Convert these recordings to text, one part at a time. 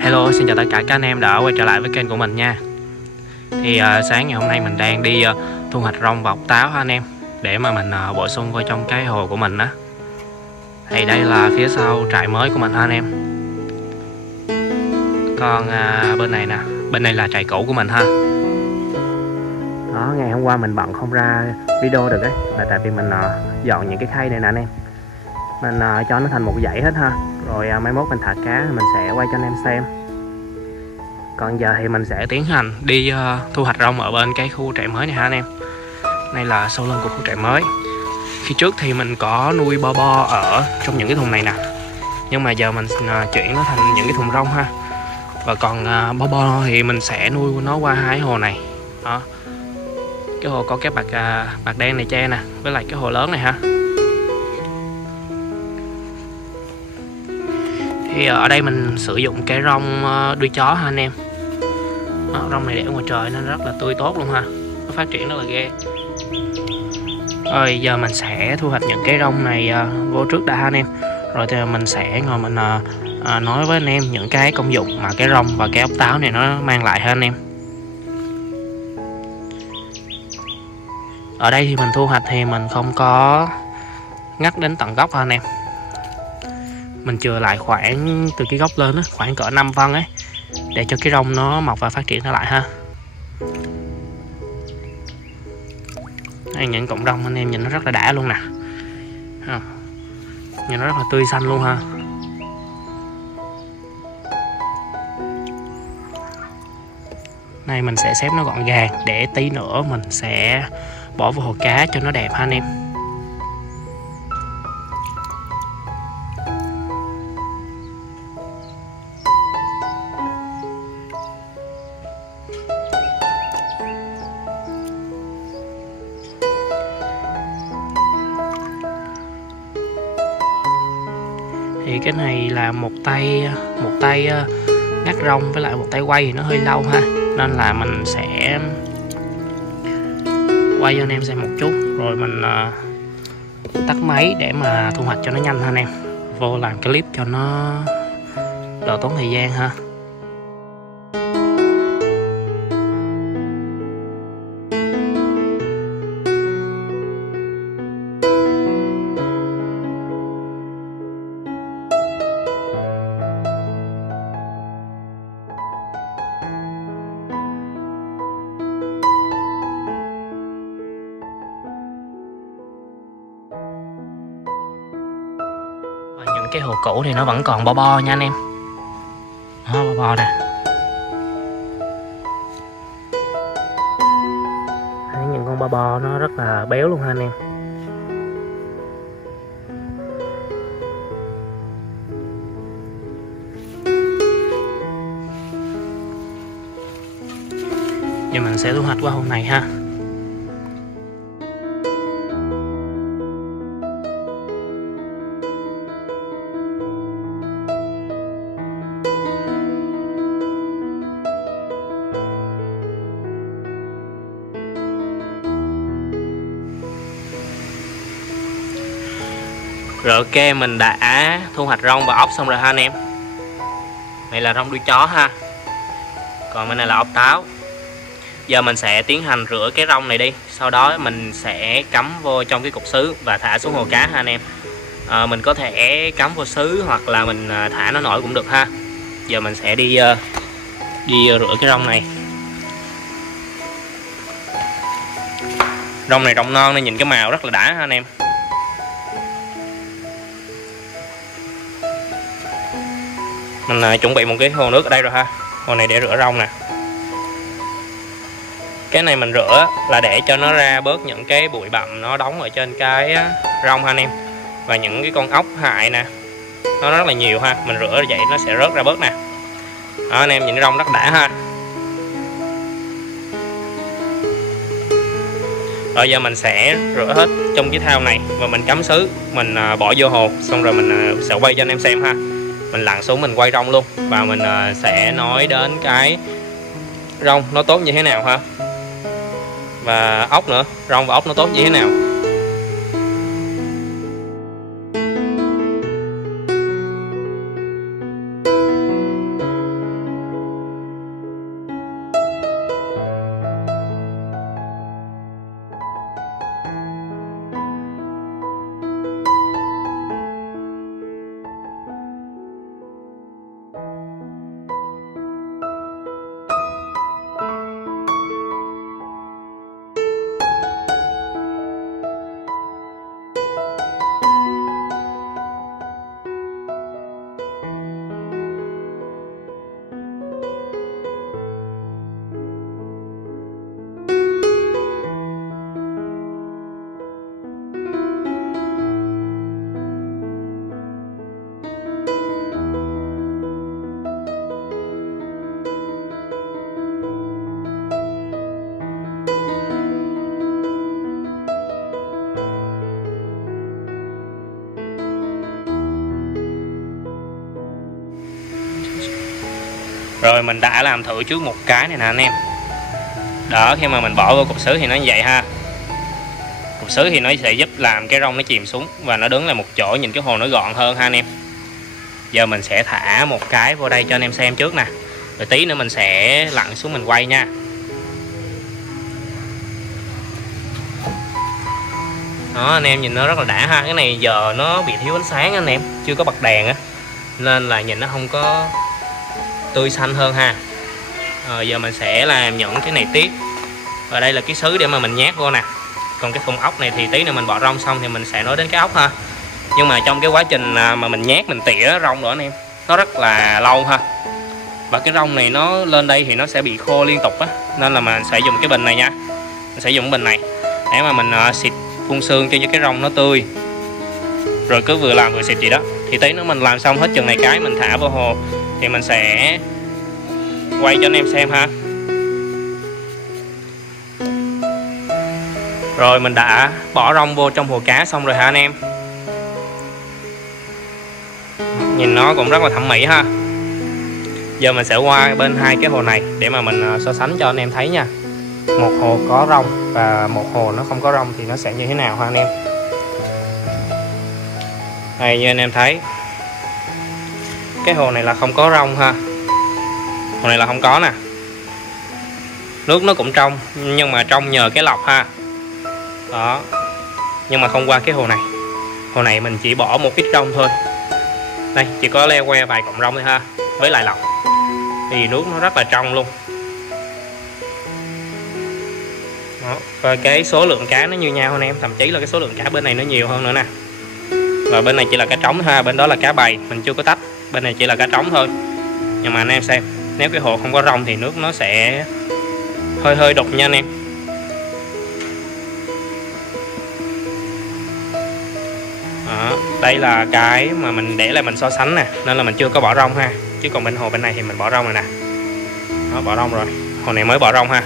Hello, xin chào tất cả các anh em đã quay trở lại với kênh của mình nha. Thì sáng ngày hôm nay mình đang đi thu hoạch rong và ốc táo ha anh em, để mà mình bổ sung vào trong cái hồ của mình á. Thì đây là phía sau trại mới của mình ha anh em. Còn bên này nè, bên này là trại cũ của mình ha. Đó, ngày hôm qua mình bận không ra video được ấy, là tại vì mình dọn những cái khay này nè anh em. Mình cho nó thành một dãy hết ha. Rồi mai mốt mình thả cá mình sẽ quay cho anh em xem. Còn giờ thì mình sẽ tiến hành đi thu hoạch rong ở bên cái khu trại mới này ha anh em. Đây là sau lưng của khu trại mới. Khi trước thì mình có nuôi bo ở trong những cái thùng này nè, nhưng mà giờ mình chuyển nó thành những cái thùng rong ha. Và còn bo thì mình sẽ nuôi nó qua hai hồ này. Đó, cái hồ có cái bạc đen này che nè, với lại cái hồ lớn này ha. Thì ở đây mình sử dụng cái rong đuôi chó ha anh em. Đó, rong này để ngoài trời nên rất là tươi tốt luôn ha, nó phát triển rất là ghê. Rồi giờ mình sẽ thu hoạch những cái rong này vô trước đã ha anh em. Rồi thì mình sẽ ngồi mình nói với anh em những cái công dụng mà cái rong và cái ốc táo này nó mang lại ha anh em. Ở đây thì mình thu hoạch thì mình không có ngắt đến tận gốc ha anh em. Mình chừa lại khoảng từ cái gốc lên đó, khoảng cỡ 5 phân ấy, để cho cái rong nó mọc và phát triển trở lại ha. Đây, những cọng rong anh em nhìn nó rất là đã luôn nè, nhìn nó rất là tươi xanh luôn ha. Này mình sẽ xếp nó gọn gàng để tí nữa mình sẽ bỏ vào hồ cá cho nó đẹp ha anh em. Thì cái này là một tay ngắt rong với lại một tay quay thì nó hơi lâu ha, nên là mình sẽ quay cho anh em xem một chút rồi mình tắt máy để mà thu hoạch cho nó nhanh ha anh em. Vô làm clip cho nó đỡ tốn thời gian ha. Những cái hồ cũ thì nó vẫn còn bo nha anh em. Đó, bo nè. Đấy, những con bo nó rất là béo luôn ha anh em. Giờ mình sẽ thu hoạch qua hồ này ha. Rồi ok, mình đã thu hoạch rong và ốc xong rồi ha anh em. Này là rong đuôi chó ha. Còn bên này là ốc táo. Giờ mình sẽ tiến hành rửa cái rong này đi. Sau đó mình sẽ cắm vô trong cái cục sứ và thả xuống hồ cá ha anh em. Mình có thể cắm vô sứ hoặc là mình thả nó nổi cũng được ha. Giờ mình sẽ đi rửa cái rong này. Rong này rong non nên nhìn cái màu rất là đã ha anh em. Mình chuẩn bị một cái hồ nước ở đây rồi ha. Hồ này để rửa rong nè. Cái này mình rửa là để cho nó ra bớt những cái bụi bặm nó đóng ở trên cái rong ha anh em. Và những cái con ốc hại nè, nó rất là nhiều ha. Mình rửa vậy nó sẽ rớt ra bớt nè. Đó, anh em nhìn cái rong rất đã ha. Rồi giờ mình sẽ rửa hết trong cái thau này và mình cắm sứ, mình bỏ vô hồ, xong rồi mình sẽ quay cho anh em xem ha. Mình lặn xuống mình quay rong luôn và mình sẽ nói đến cái rong nó tốt như thế nào ha. Và ốc nữa, rong và ốc nó tốt như thế nào. Rồi mình đã làm thử trước một cái này nè anh em. Đó, khi mà mình bỏ vô cục sứ thì nó như vậy ha. Cục sứ thì nó sẽ giúp làm cái rong nó chìm xuống và nó đứng lại một chỗ, nhìn cái hồ nó gọn hơn ha anh em. Giờ mình sẽ thả một cái vô đây cho anh em xem trước nè. Rồi tí nữa mình sẽ lặn xuống mình quay nha. Đó, anh em nhìn nó rất là đã ha. Cái này giờ nó bị thiếu ánh sáng anh em, chưa có bật đèn á, nên là nhìn nó không có tươi xanh hơn ha. Giờ mình sẽ làm những cái này tiếp. Và đây là cái sứ để mà mình nhét vô nè. Còn cái thùng ốc này thì tí nữa mình bỏ rong xong thì mình sẽ nói đến cái ốc ha. Nhưng mà trong cái quá trình mà mình nhét, mình tỉa rong nữa anh em, nó rất là lâu ha. Và cái rong này nó lên đây thì nó sẽ bị khô liên tục á, nên là mình sẽ dùng cái bình này nha. Mình sẽ dùng cái bình này để mà mình xịt phun sương cho cái rong nó tươi. Rồi cứ vừa làm vừa xịt gì đó. Thì tí nữa mình làm xong hết chừng này cái mình thả vào hồ thì mình sẽ quay cho anh em xem ha. Rồi mình đã bỏ rong vô trong hồ cá xong rồi hả anh em. Nhìn nó cũng rất là thẩm mỹ ha. Giờ mình sẽ qua bên hai cái hồ này để mà mình so sánh cho anh em thấy nha. Một hồ có rong và một hồ nó không có rong thì nó sẽ như thế nào ha anh em. Đây, như anh em thấy, cái hồ này là không có rong ha. Hồ này là không có nè. Nước nó cũng trong, nhưng mà trong nhờ cái lọc ha. Đó. Nhưng mà không qua cái hồ này. Hồ này mình chỉ bỏ một ít rong thôi. Đây, chỉ có leo que vài cọng rong thôi ha, với lại lọc. Thì nước nó rất là trong luôn. Đó. Và cái số lượng cá nó như nhau anh em. Thậm chí là cái số lượng cá bên này nó nhiều hơn nữa nè. Và bên này chỉ là cá trống ha, bên đó là cá bầy, mình chưa có tách. Bên này chỉ là cá trống thôi. Nhưng mà anh em xem, nếu cái hồ không có rong thì nước nó sẽ hơi đục nha anh em. Đó, đây là cái mà mình để lại mình so sánh nè, nên là mình chưa có bỏ rong ha. Chứ còn bên hồ bên này thì mình bỏ rong rồi nè. Đó, bỏ rong rồi. Hồ này mới bỏ rong ha.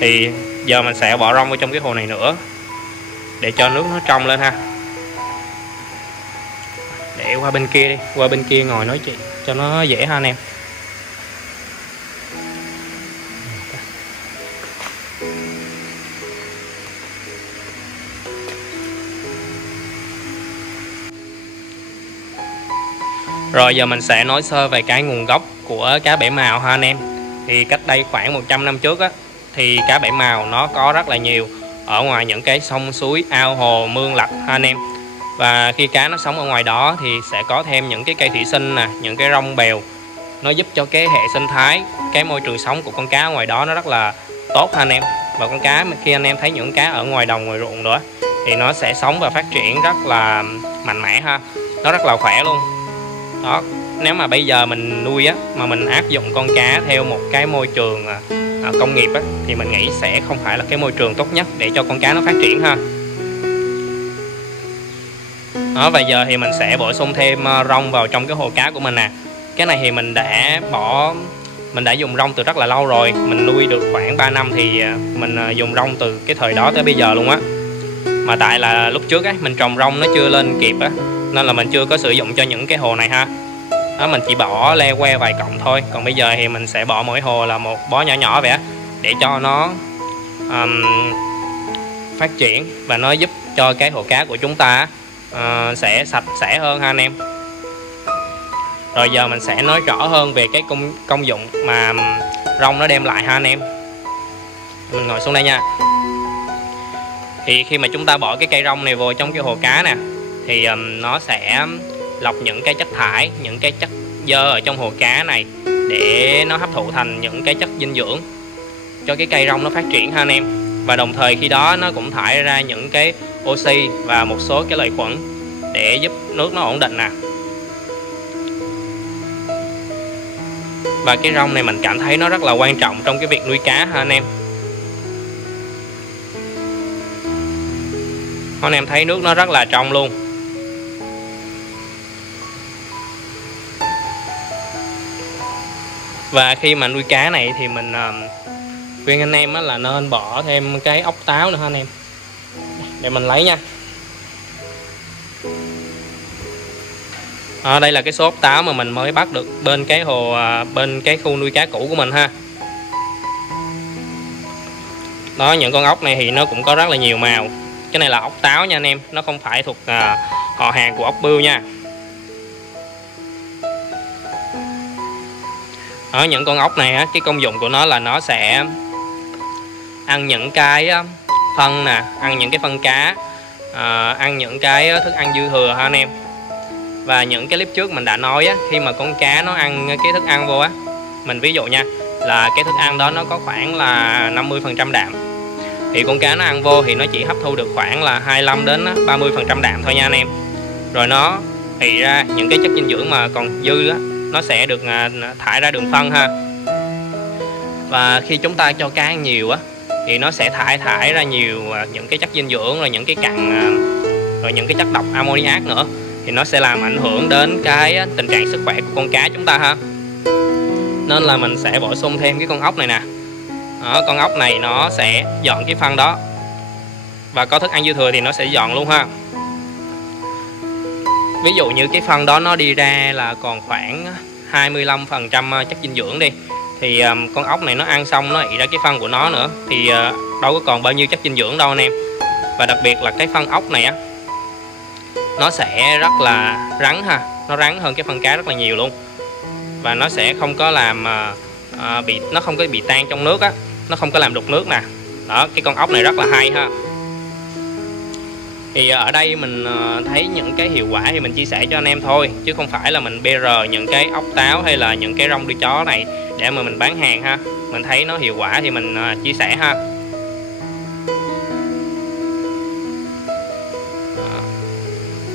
Thì giờ mình sẽ bỏ rong vào trong cái hồ này nữa để cho nước nó trong lên ha. Để qua bên kia đi, qua bên kia ngồi nói chuyện cho nó dễ ha anh em. Rồi giờ mình sẽ nói sơ về cái nguồn gốc của cá bảy màu ha anh em. Thì cách đây khoảng 100 năm trước á, thì cá bảy màu nó có rất là nhiều ở ngoài những cái sông suối, ao hồ, mương lạch ha anh em. Và khi cá nó sống ở ngoài đó thì sẽ có thêm những cái cây thủy sinh nè, những cái rong bèo. Nó giúp cho cái hệ sinh thái, cái môi trường sống của con cá ở ngoài đó nó rất là tốt ha anh em. Và con cá khi anh em thấy những cá ở ngoài đồng, ngoài ruộng nữa thì nó sẽ sống và phát triển rất là mạnh mẽ ha. Nó rất là khỏe luôn. Đó, nếu mà bây giờ mình nuôi á, mà mình áp dụng con cá theo một cái môi trường công nghiệp á, thì mình nghĩ sẽ không phải là cái môi trường tốt nhất để cho con cá nó phát triển ha. Đó, và giờ thì mình sẽ bổ sung thêm rong vào trong cái hồ cá của mình nè. Cái này thì mình đã dùng rong từ rất là lâu rồi. Mình nuôi được khoảng 3 năm thì mình dùng rong từ cái thời đó tới bây giờ luôn á. Mà tại là lúc trước á, mình trồng rong nó chưa lên kịp á, nên là mình chưa có sử dụng cho những cái hồ này ha. Đó, mình chỉ bỏ le que vài cọng thôi. Còn bây giờ thì mình sẽ bỏ mỗi hồ là một bó nhỏ nhỏ vậy á, để cho nó phát triển và nó giúp cho cái hồ cá của chúng ta sẽ sạch sẽ hơn ha anh em. Rồi giờ mình sẽ nói rõ hơn về cái công dụng mà rong nó đem lại ha anh em. Mình ngồi xuống đây nha. Thì khi mà chúng ta bỏ cái cây rong này vô trong cái hồ cá nè, thì nó sẽ lọc những cái chất thải, những cái chất dơ ở trong hồ cá này để nó hấp thụ thành những cái chất dinh dưỡng cho cái cây rong nó phát triển ha anh em. Và đồng thời khi đó nó cũng thải ra những cái oxy và một số cái lợi khuẩn để giúp nước nó ổn định nè. Và cái rong này mình cảm thấy nó rất là quan trọng trong cái việc nuôi cá ha anh em. Anh em thấy nước nó rất là trong luôn. Và khi mà nuôi cá này thì mình khuyên anh em là nên bỏ thêm cái ốc táo nữa ha anh em. Để mình lấy nha. Đây là cái số ốc táo mà mình mới bắt được bên cái hồ, bên cái khu nuôi cá cũ của mình ha. Đó, những con ốc này thì nó cũng có rất là nhiều màu. Cái này là ốc táo nha anh em, nó không phải thuộc họ hàng của ốc bươu nha. Ở những con ốc này cái công dụng của nó là nó sẽ ăn những cái phân nè, ăn những cái phân cá, ăn những cái thức ăn dư thừa ha anh em. Và những cái clip trước mình đã nói khi mà con cá nó ăn cái thức ăn vô mình ví dụ nha, là cái thức ăn đó nó có khoảng là 50% đạm, thì con cá nó ăn vô thì nó chỉ hấp thu được khoảng là 25 đến 30% đạm thôi nha anh em. Rồi nó thì ra những cái chất dinh dưỡng mà còn dư nó sẽ được thải ra đường phân ha. Và khi chúng ta cho cá ăn nhiều thì nó sẽ thải ra nhiều những cái chất dinh dưỡng, rồi những cái cặn, rồi những cái chất độc ammoniac nữa, thì nó sẽ làm ảnh hưởng đến cái tình trạng sức khỏe của con cá chúng ta ha. Nên là mình sẽ bổ sung thêm cái con ốc này nè. Đó, con ốc này nó sẽ dọn cái phân đó, và có thức ăn dư thừa thì nó sẽ dọn luôn ha. Ví dụ như cái phân đó nó đi ra là còn khoảng 25% chất dinh dưỡng đi, thì con ốc này nó ăn xong nó ị ra cái phân của nó nữa, thì đâu có còn bao nhiêu chất dinh dưỡng đâu anh em. Và đặc biệt là cái phân ốc này nó sẽ rất là rắn ha, nó rắn hơn cái phân cá rất là nhiều luôn. Và nó sẽ không có làm nó không có bị tan trong nước nó không có làm đục nước nè. Đó, cái con ốc này rất là hay ha. Thì ở đây mình thấy những cái hiệu quả thì mình chia sẻ cho anh em thôi, chứ không phải là mình BR những cái ốc táo hay là những cái rong đuôi chó này để mà mình bán hàng ha. Mình thấy nó hiệu quả thì mình chia sẻ ha.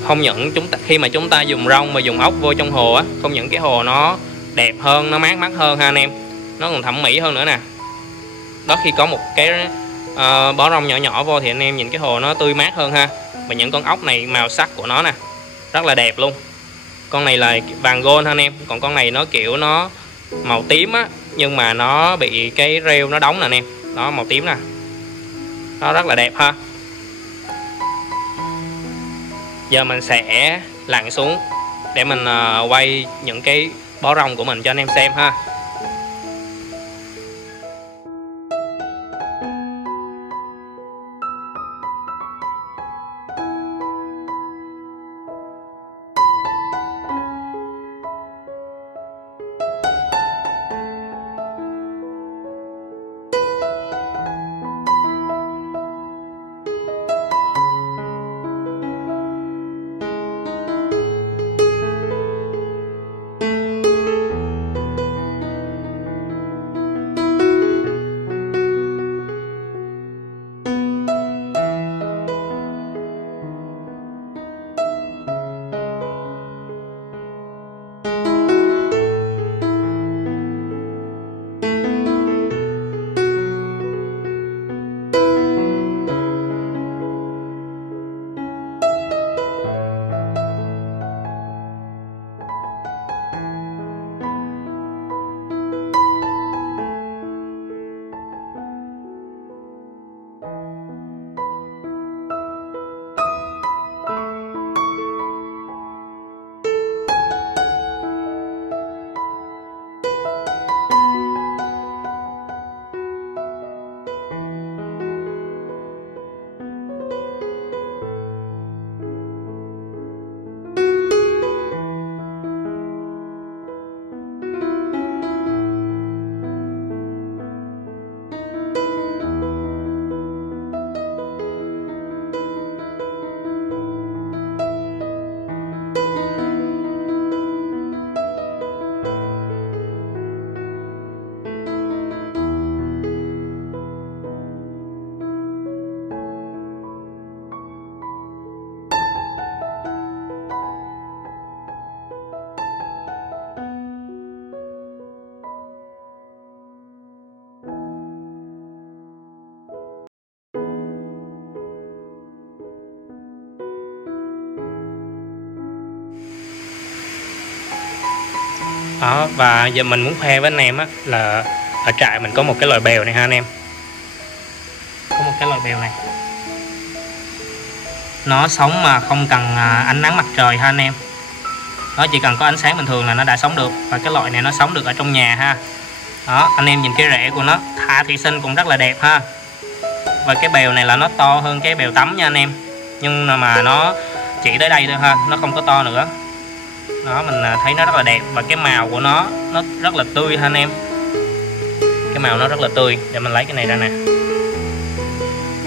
Không những khi mà chúng ta dùng rong mà dùng ốc vô trong hồ không những cái hồ nó đẹp hơn, nó mát mắt hơn ha anh em, nó còn thẩm mỹ hơn nữa nè. Đó, khi có một cái bó rong nhỏ nhỏ vô thì anh em nhìn cái hồ nó tươi mát hơn ha. Và những con ốc này màu sắc của nó nè rất là đẹp luôn. Con này là vàng gold ha anh em, còn con này nó kiểu nó màu tím nhưng mà nó bị cái rêu nó đóng nè anh em. Đó, màu tím nè, nó rất là đẹp ha. Giờ mình sẽ lặn xuống để mình quay những cái bó rong của mình cho anh em xem ha. Đó, và giờ mình muốn khoe với anh em là ở trại mình có một cái loài bèo này ha anh em. Có một cái loài bèo này, nó sống mà không cần ánh nắng mặt trời ha anh em. Nó chỉ cần có ánh sáng bình thường là nó đã sống được. Và cái loại này nó sống được ở trong nhà ha. Đó, anh em nhìn cái rễ của nó, thả thủy sinh cũng rất là đẹp ha. Và cái bèo này là nó to hơn cái bèo tắm nha anh em. Nhưng mà nó chỉ tới đây thôi ha, nó không có to nữa. Đó, mình thấy nó rất là đẹp. Và cái màu của nó rất là tươi ha anh em. Cái màu nó rất là tươi. Để mình lấy cái này ra nè.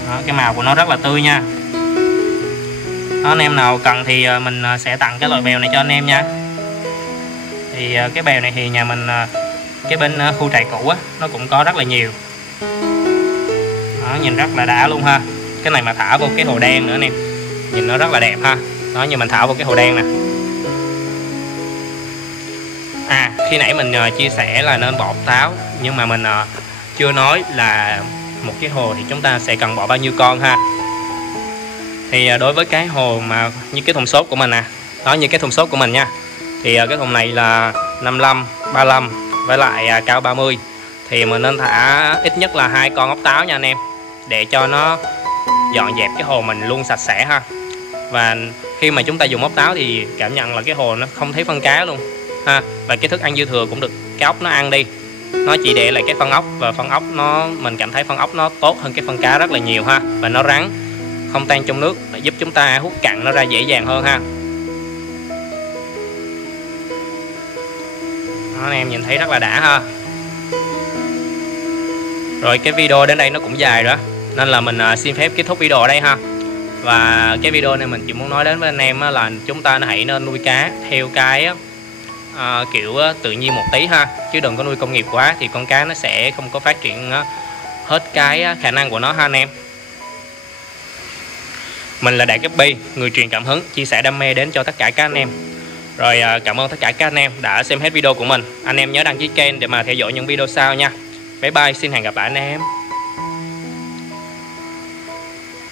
Đó, cái màu của nó rất là tươi nha. Đó, anh em nào cần thì mình sẽ tặng cái loại bèo này cho anh em nha. Thì cái bèo này thì nhà mình cái bên khu trại cũ á, nó cũng có rất là nhiều. Đó, nhìn rất là đã luôn ha. Cái này mà thả vô cái hồ đen nữa anh em, nhìn nó rất là đẹp ha. Đó, như mình thả vô cái hồ đen nè. Khi nãy mình chia sẻ là nên bỏ ốc táo, nhưng mà mình chưa nói là một cái hồ thì chúng ta sẽ cần bỏ bao nhiêu con ha. Thì đối với cái hồ mà như cái thùng xốp của mình nè, đó, như cái thùng xốp của mình nha, thì cái thùng này là 55, 35 với lại cao 30. Thì mình nên thả ít nhất là 2 con ốc táo nha anh em, để cho nó dọn dẹp cái hồ mình luôn sạch sẽ ha. Và khi mà chúng ta dùng ốc táo thì cảm nhận là cái hồ nó không thấy phân cá luôn ha. Và cái thức ăn dư thừa cũng được cái ốc nó ăn đi, nó chỉ để lại cái phân ốc. Và phân ốc mình cảm thấy phân ốc nó tốt hơn cái phân cá rất là nhiều ha. Và nó rắn, không tan trong nước, giúp chúng ta hút cặn nó ra dễ dàng hơn ha. Đó, anh em nhìn thấy rất là đã ha. Rồi cái video đến đây nó cũng dài rồi, nên là mình xin phép kết thúc video ở đây ha. Và cái video này mình chỉ muốn nói đến với anh em là chúng ta hãy nên nuôi cá theo cái kiểu tự nhiên một tí ha, chứ đừng có nuôi công nghiệp quá thì con cá nó sẽ không có phát triển hết cái khả năng của nó ha anh em. Mình là Đại Gappy, người truyền cảm hứng, chia sẻ đam mê đến cho tất cả các anh em. Rồi cảm ơn tất cả các anh em đã xem hết video của mình. Anh em nhớ đăng ký kênh để mà theo dõi những video sau nha. Bye bye, xin hẹn gặp lại anh em.